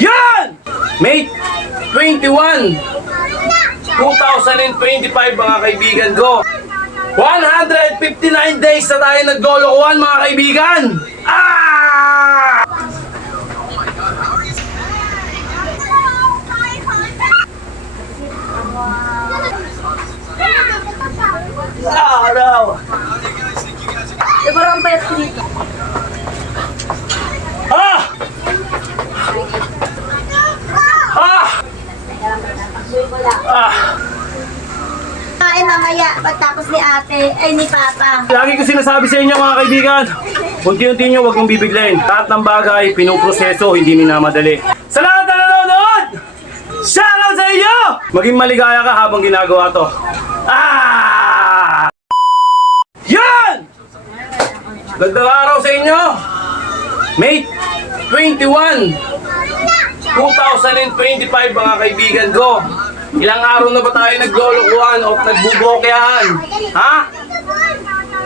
Yan! May 21 2025 mga kaibigan ko. 159 days na tayo naglolokohan mga kaibigan. Ah! Araw! Parang payat ko dito. Ah! Ah! Ah! Kain mamaya pagtapos ni ate, ay ni papa. Lagi ko sinasabi sa inyo mga kaibigan, unti-unti nyo huwag mong bibiglayin. Lahat ng bagay, pinuproseso, hindi minamadali. Sa lahat na nanonood, shoutout sa inyo! Maging maligaya ka habang ginagawa to. Ah! Yan! Gandang araw sa inyo! May 21 2025 mga kaibigan ko. Ilang araw na ba tayo naglolokohan o nagbubokyahan? Ha?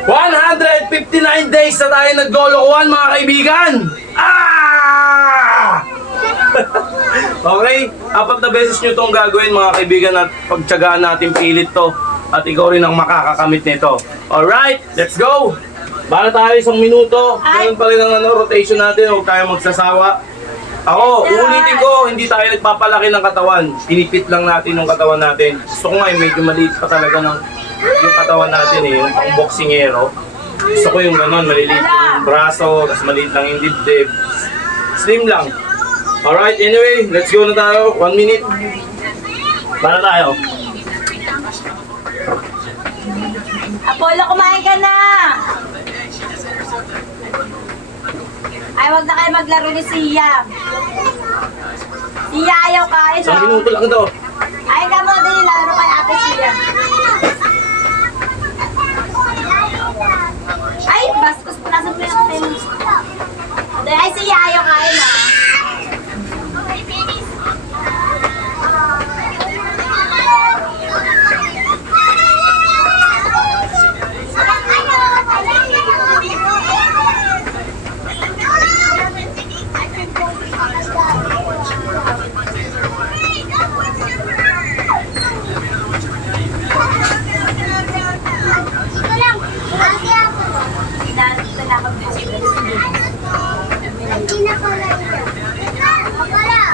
159 days na tayo naglolokohan mga kaibigan! Ah! Okay? 4 na beses nyo itong gagawin mga kaibigan at pagtsagaan natin pilit to. At ikaw rin ang makakakamit nito. Alright, let's go! Bala tayo 1 minuto. Ganun pa rin ang rotation natin. Huwag tayo magsasawa. Ako, ulitin ko, hindi tayo nagpapalaki ng katawan. Pinipit lang natin yung katawan natin. Gusto ko nga medyo maliit pa talaga ng yung katawan natin yung pang boxingero. Gusto ko yung gano'n, maliliit yung braso, tapos maliit lang yung dibdib. Slim lang. Alright, anyway, let's go na tayo. 1 minute. Para tayo. Apollo, kumain ka na! Ay, wag na kayo maglaro ni Sia. Sia, ayaw kain. 1 minuto lang to. Ay, ka mo din laro kay ate Sia. Ay, bastos po nasa plato. Ay, Sia, ayaw kain ha.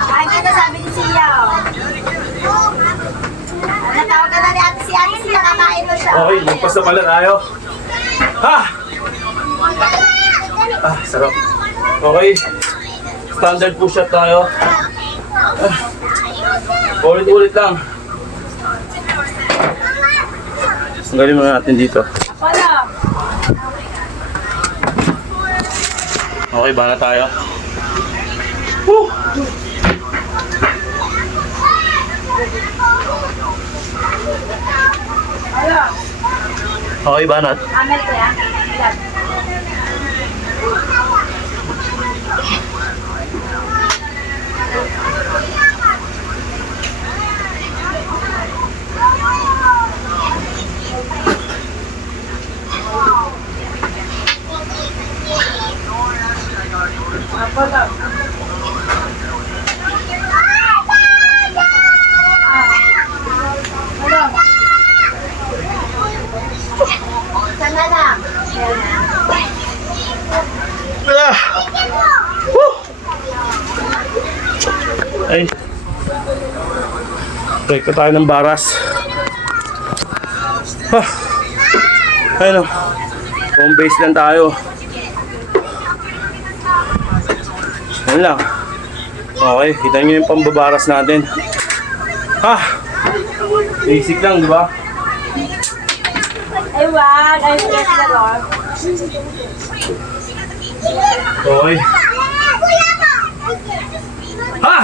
Kain kita sabi ni Sia. Natawag ka na ni ate Sia, kakain mo siya. Okay, magpas na pala tayo. Ha! Ah, sarap. Okay. Standard push-up tayo. Ah. Ulit-ulit lang. Tanggalin muna natin dito. Wala. Okay, bana tayo. Woo! Wala. Okay, banat. Amel ko yan. Apollo. Sana lang. Ah! Woo! Ay. Break ko tayo ng baras. Ah. Ayun o. Home base lang tayo. Ayun lang. Okay, kita nyo yung pambabaras natin. Ha! Basic lang, di ba? Ay, wag. Ay, stress na ron. Okay. Ha!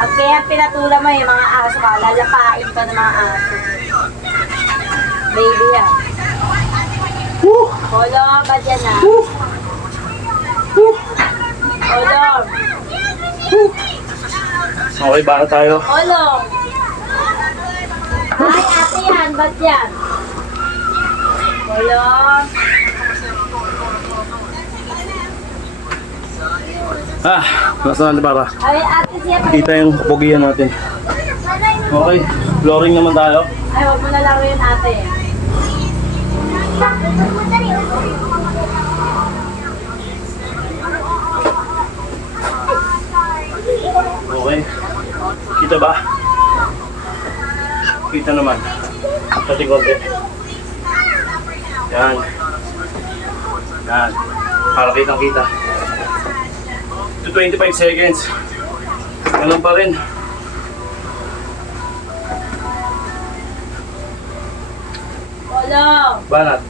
Pag kaya pinatula mo yung mga aso ka, lalapain ka ng mga aso. Baby yan. Polo, ba't yan na? Polo. Okay, baka tayo. Polo. Ay, ate yan, ba't yan? Polo. Nasa natin para. Ay, ate siya. Kita yung kapugian natin. Okay, flooring naman tayo. Ay, huwag mo na laro yun, ate. Okay. Kita ba? Kita naman. Pati konti. Yan. Yan. Para kitang kita. To 25 seconds. Ganun pa rin. Polo. Banat.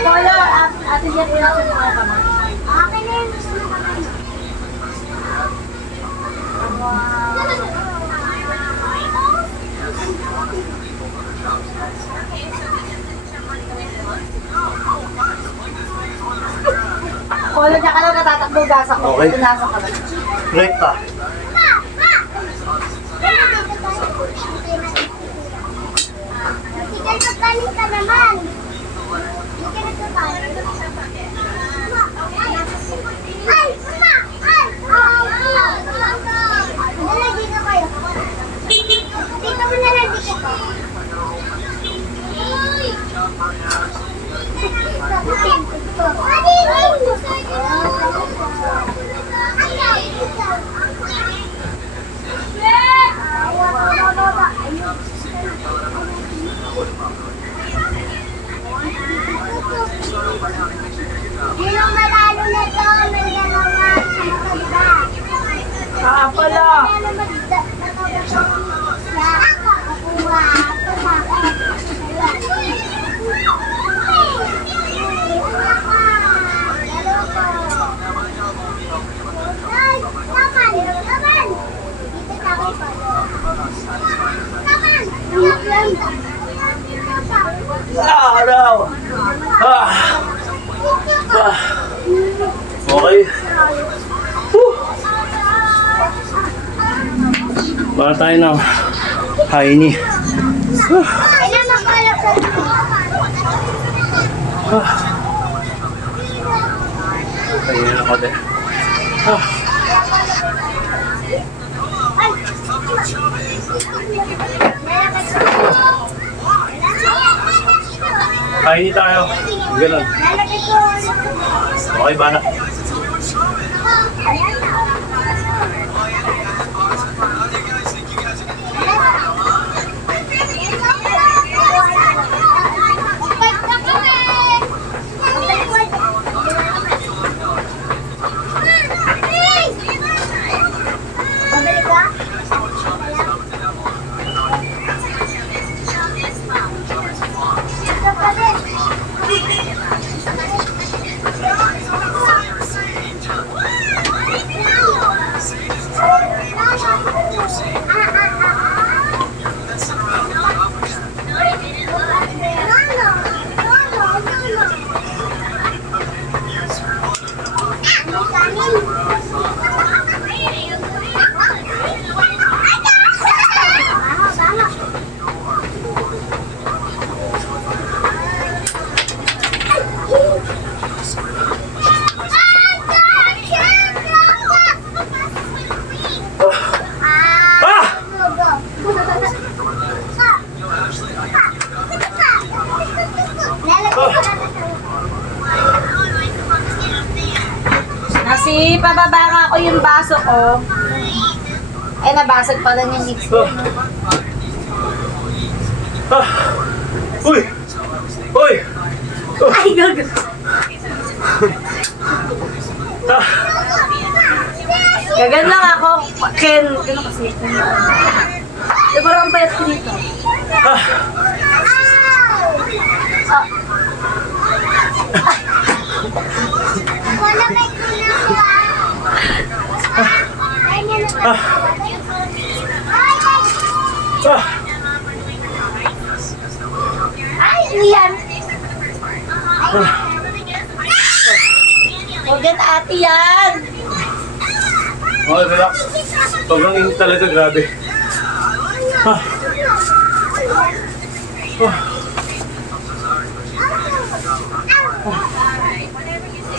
Polo, ate siya po lang sa mga kamay. Polo, diyan ka lang natatakbo gasa ko. Okay. Tunasa ka lang. Rekta. Nagkakalit ka naman. Hindi ka nagkakalit. Ay! Ma! Ay! Nalagi ka kayo. Dito mo nalagi ka pa. Yung malalo na to, may dalawa sa maganda. Pala. Araw! Okay. Baka tayo ng haini. Kaya na ako din. Haini tayo. Ganun. Okay ba na? Nasi, pababa nga ako yung baso ko. Ay, nabasag pala yung mix ko. Uy! Uy! Ay, gago. Ah, Gagan lang ako. Ken, ano kasi? Di ba ang payat ko dito? ah, ah. Ay, ano yan? Huwag yan ate yan. Okay, relax. Sobrang init talaga, grabe. Ah. Ah.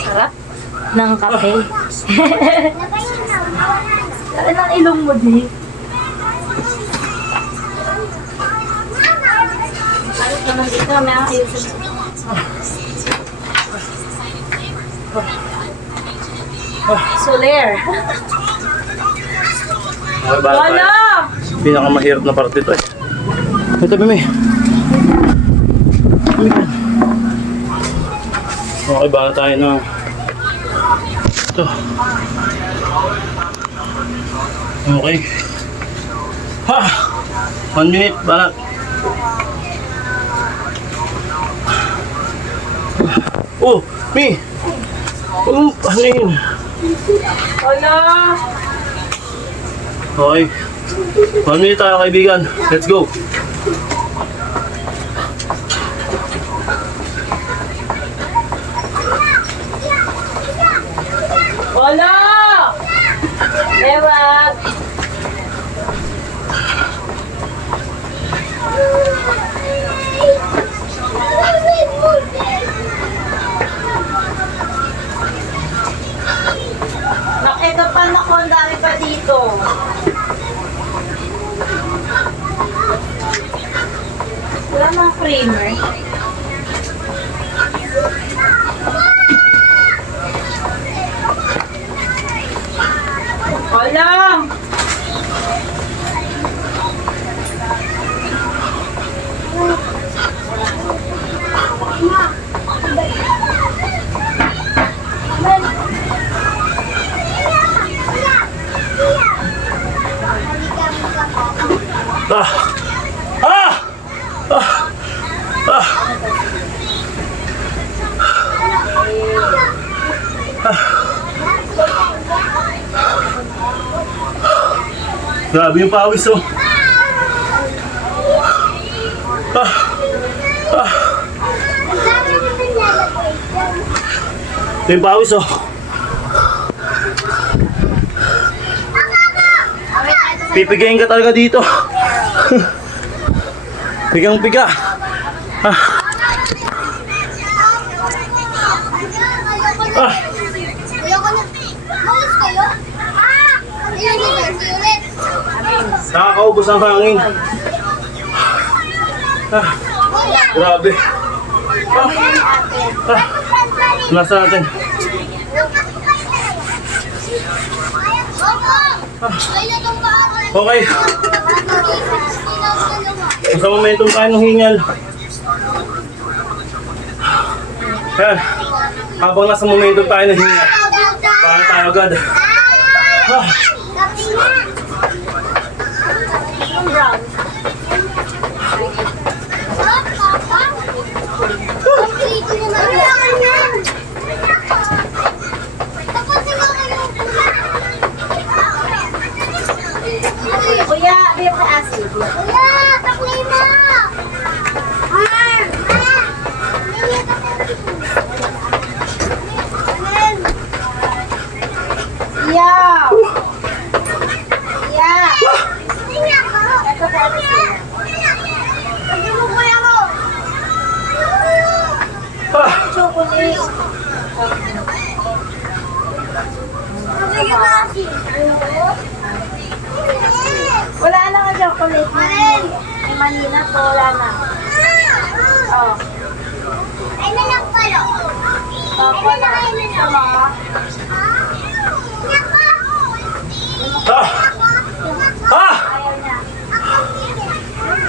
Sarap ng kape. Saan ang ilong mo, di? Ano ka nang dito? May ayusin mo. Soler. Okay, bala tayo. Wala! Pinakamahirap na parte ito eh. Ito, Mimi. Okay, bala tayo na. Ito. Okay. Ha! 1 minute, bala. Oh, Mi! Ano yun? Wala! Okay. 1 minute tayo, kaibigan. Let's go. Wala! Ewag! Nakikapan ako, ang dami pa dito. Wala mga creamer. Wala! Ah! Ah! Ah! Ah! Grabe yung pawis oh. Ah! Ah! Ito yung pawis oh. Pipigayin ka talaga dito. Pigang piga. Ah. Ah. Ayoko na. Malis kayo? Ayun yung jersey ulit. Nakakaubos ang hangin. Ah. Grabe. Ah. Ah. Nasa natin. Okay. Sa momentum tayo ng hingal. Ayan. Habang nasa momentum tayo ng hingal. Paano tayo agad? Ah. Kuya, bigyan ko acid. Kuya, taklay mo! Yeah! Yeah! Ito po, Ate. Pagyan mo kuya ko! Ah. Chocolate. Pagyan mo kasi. Wala na ka chocolate. May manina po, wala na. Oh. Ay na lang pala. Opo na. Sa mga. Ah. Ah. Ayaw na.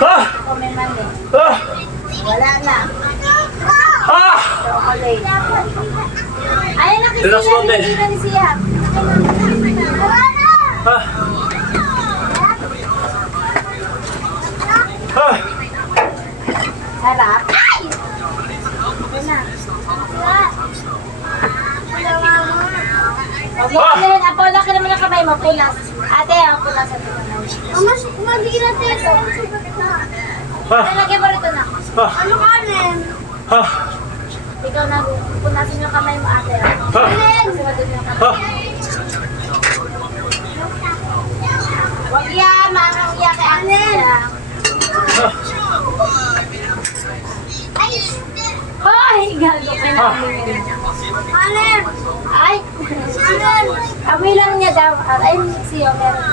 Ah. O may mani. Ah. Wala na. Ah. So, Relax konti. Hihila ni Siya. Ah. Ah. Harap. Huwag mo kasi Apo, laki naman ang kamay mo. Punas. Ate, ang punas ang kamay. Malirat ito. Ah. Nalagyan mo rito na. Ah. Ano kanin? Ah. Ikaw na, punasin yung kamay mo, ate. Ah. Kasi madumi yung kamay. Ah. Huwag yan, mangang iyak kay ate siya. Ah. Ay! Ay, gago ka na. Kanin! Ay, Kanin! amoy lang niya daw. Ay, siyo, meron.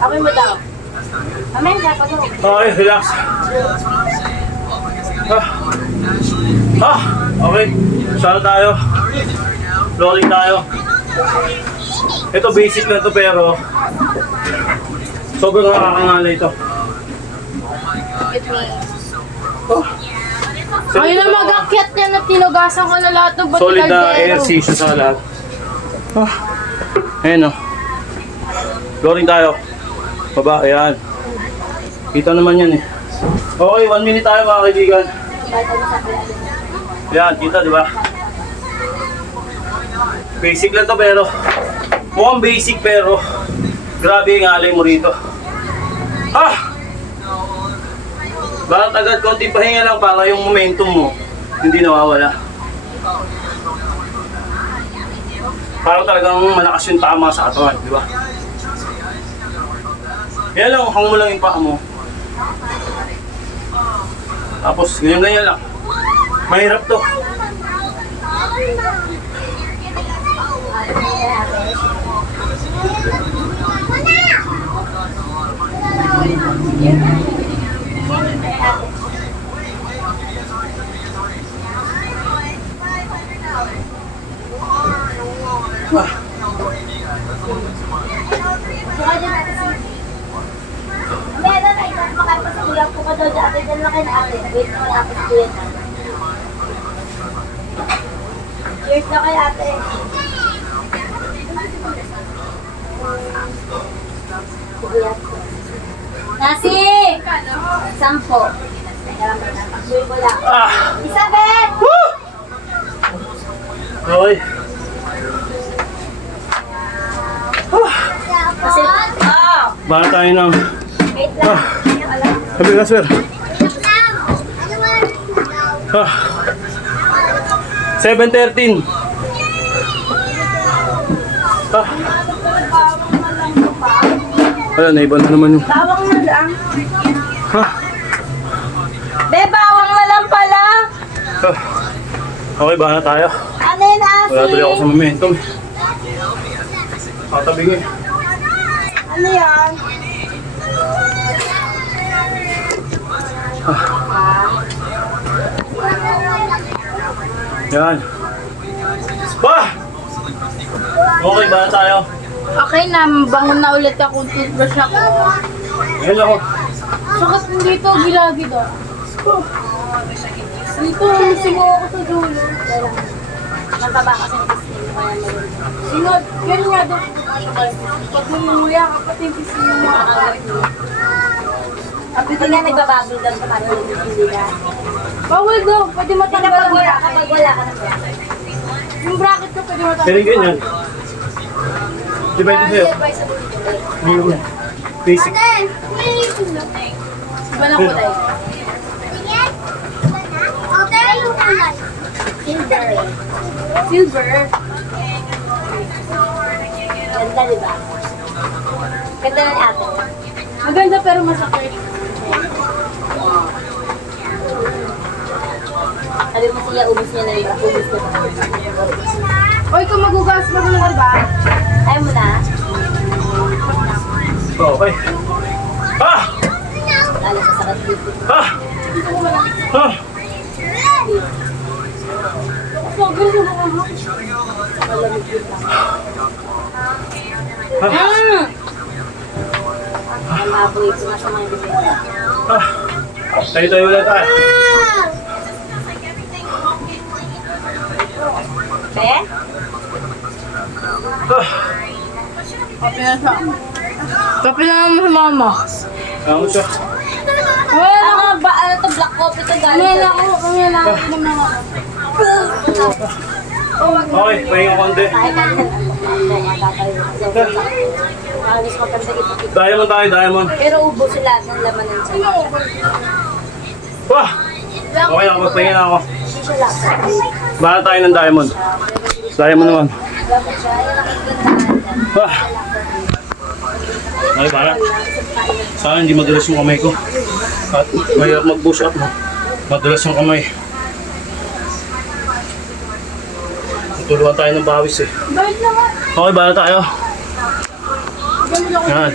Amoy mo daw. Amoy ka, pag Okay, relax. Ah. Ah. Okay. Saan tayo? Flooring tayo. Ito basic na to pero sobrang nakakangalay ito. Oh. Ay na mag-akyat niya na tinugasan ko na lahat ng ba't Solid na exercise sa lahat. Ah. Ayan o. Flooring tayo. Baba, ayan. Kita naman yan eh. Okay, 1 minute tayo mga kaibigan. Yan, kita di ba? Basic lang to pero mukhang basic pero grabe yung alay mo rito. Ah! Bakit agad konting pahinga lang para yung momentum mo hindi nawawala. Parang talagang malakas yung tama sa katawan, di ba? Yan lang, hang mo lang yung paa mo. Tapos ganyan-ganyan lang. Mahirap to. Meron ay makapasikulang po ka daw dati. Diyan lang kayo na ate. Wait na wala ako sa kuya na. Cheers na kay ate. Nasi! 10. Pagbuhay ko lang. Ah! Isabel! Woo! Okay. Kasi, Baka tayo ng... wait lang. Sabi ka, sir. Ah. 7:13. Ah. Wala, naiba na naman yung... Bawang na lang. Ha? Be, bawang na lang pala. Ah. Okay, bahala tayo. Ano yun, Asi? Wala tuloy ako sa momentum. Katabingin. Ano yan? Yan. Bah! Okay, bahala tayo. Okay na, bangon na ulit ako, toothbrush ako. Ngayon ako. Sakit mo dito, gilagid ah. Dito, simo ako sa dulo. Mataba kasi yung pisngi mo kaya meron. Sinod, yun nga doon. Pag lumuluya ka, pati yung pisngi mo makakalit. Hindi nga nagbababol daw sa parang hindi ka. Bawal daw, pwede Hindi matanggal kapag ang wala, bracket. kapag wala ka ng bracket. Yung bracket ko, pwede matanggal. Piling ganyan. Depende sa'yo. Basic. Iba na ko tayo. Okay, yung kulay. Silver. Silver. Ganda, di ba? Ganda na ni ate. Maganda pero masakit. Sabi mo siya, ubus niya na rin. Ubus ko na. Oy, kung magugas mo ng ba? Ayaw mo na? Okay. Ah! Lalo sa sakit dito. Ah! Ah! Sobrang sa mga Malamig dito. Ah! Ang baboy ko na sa mga bibig. Ah! Tayo-tayo ulit tayo. Be? Kape na siya. Kape na naman si mama. Ano siya? Wala na ako. Ba, ano to, black coffee to galing Wala sa... ako. Wala na ako. Wala na ako. Okay, pahinga konti. Kahit ano, tatayo kasi halos maganda ito. Diamond tayo, diamond. Pero ubos sila ng laman ng tiyan. Wah! Okay na ako, pahinga na ako. Hindi siya lasa. Bahala tayo ng diamond. Diamond naman. Dapat siya, yun ang kagandahan. Wah! Okay, bahala. Sana hindi madulas yung kamay ko. At mahirap mag-push up, no? Madulas yung kamay. Tutulungan tayo ng bawis, eh. Bakit naman? Okay, bahala tayo. Yan.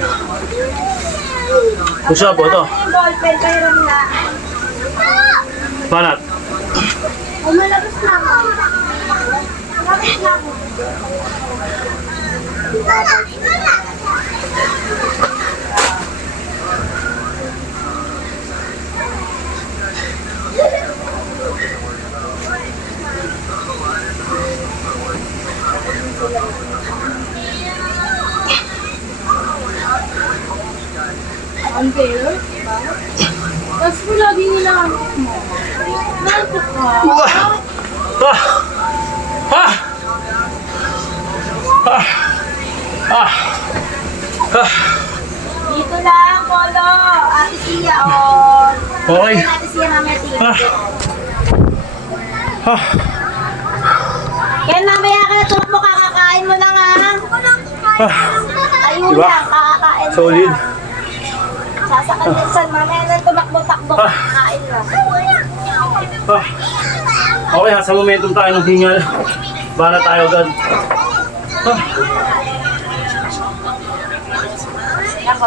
Push up, ito. Ballpen kayo rin na. Banat. Umalabas na ako. Umalabas na ako. Unfair? Tapos mo lagi nila ang mo. Nalpok ka. Ah! Ah! Ah! Ah! Ah! Dito lang, Polo. Ate Sia, oh. Okay. Ate Sia, mamaya tingin. Ah! Ah! Ken, mamaya ka na tulog mo, kakakain mo lang, ha? Ah! Ayun Diba? lang, kakakain mo Solid. lang. Sasakal din saan, mamaya na tumakbo-takbo, Ah. kakakain lang. Ah! Okay, nasa momentum tayo ng hingal. Bahala tayo agad. Ah! Ako.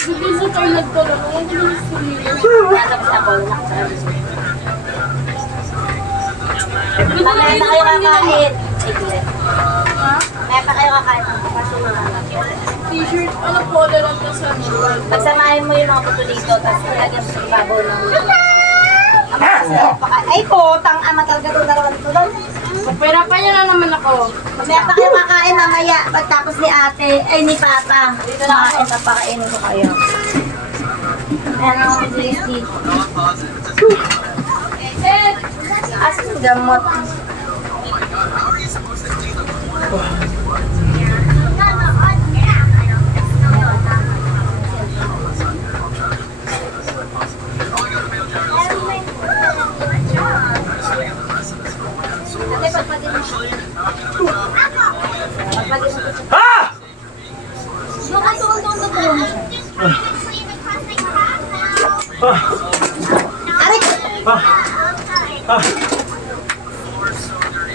Hindi sa toilet ko lang. Hindi sa toilet. Lalabas ako, nakasarap. Mamaya na kayo kakain. Sige. Mamaya pa kayo kakain. Kasi mga anak. T-shirt, ano polo lang na sa Pagsamahin mo yung mga puto dito, tapos ilagyan mo sa ibabaw ng... Ay po, tang-ama talaga ito darawan ito doon. Pera pa niya na naman ako. Mamaya pa kayo kakain mamaya, pagtapos ni ate, ay ni papa. Kakain, papakainin ko kayo. Ayan ang tasty. Asan yung gamot? Ate, pagpagin mo. Pagpagin mo. Ah! Yung aso, doon mo siya. Ah! Aray! Ah! Ah!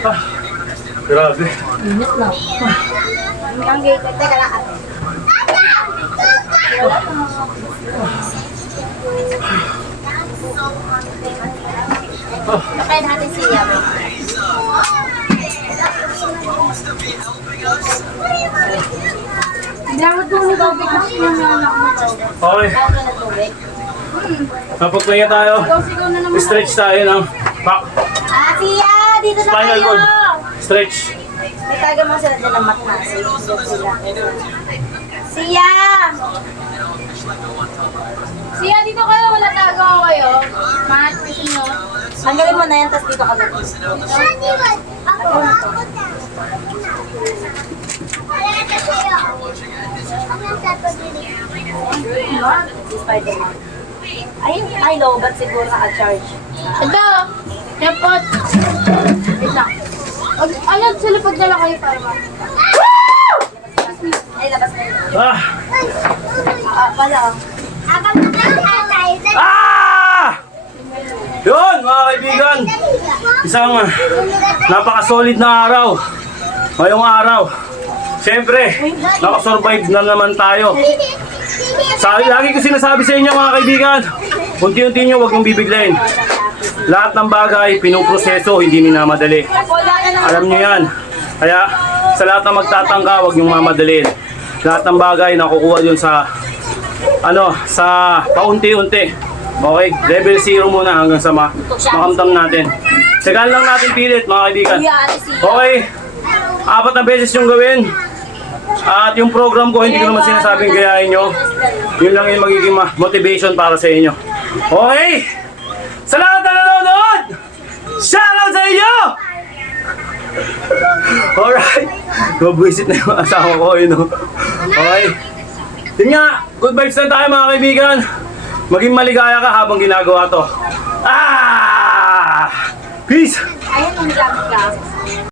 Ah! Grabe. Minute na. Ang gate. Teka lang ate. Nakain natin siya. Dapat mo tubig kasi yung anak mo. Okay, Kaya ko ng tubig. napagpahinga tayo. Sigaw na naman. Stretch tayo ng back. Ah, siya! Dito na Spinal kayo! cord. Stretch. May taga mo sila dyan ng matna. Siya! Siya, dito kayo. Wala tagaw kayo. Mat, kasi nyo. Tanggalin mo na yan, tapos dito ka doon. Ako na. Si Spider-Man. Ay, low, ba't siguro naka-charge? Ito. Yapot. Wait lang. Ano sila pagdala kayo para ba? Ay, labas na yun. Ah! Wala. Ah! Yun, mga kaibigan. Isang napaka-solid na araw. Ngayong araw. Siyempre, nakasurvive na naman tayo. Lagi ko sinasabi sa inyo mga kaibigan, unti-unti nyo huwag niyong bibiglayin. Lahat ng bagay, pinuproseso, hindi minamadali. Alam nyo yan. Kaya sa lahat ng magtatangka, huwag niyong mamadaliin. Lahat ng bagay, nakukuha yun sa sa paunti-unti. Okay? Level 0 muna hanggang sa makamtam natin. Tsagaan lang natin pilit mga kaibigan. Kuya, ate siya. Okay. 4 na beses yung gawin. At yung program ko, hindi ko naman sinasabing gayahin nyo. Yun lang yung magiging motivation para sa inyo. Okay? Sa lahat na nanonood, shoutout sa inyo! Alright. Mabuisit na yung asawa ko, yun know? Okay. Yun nga, good vibes na tayo mga kaibigan. Maging maligaya ka habang ginagawa to. Peace! Ayun ang gamit ka.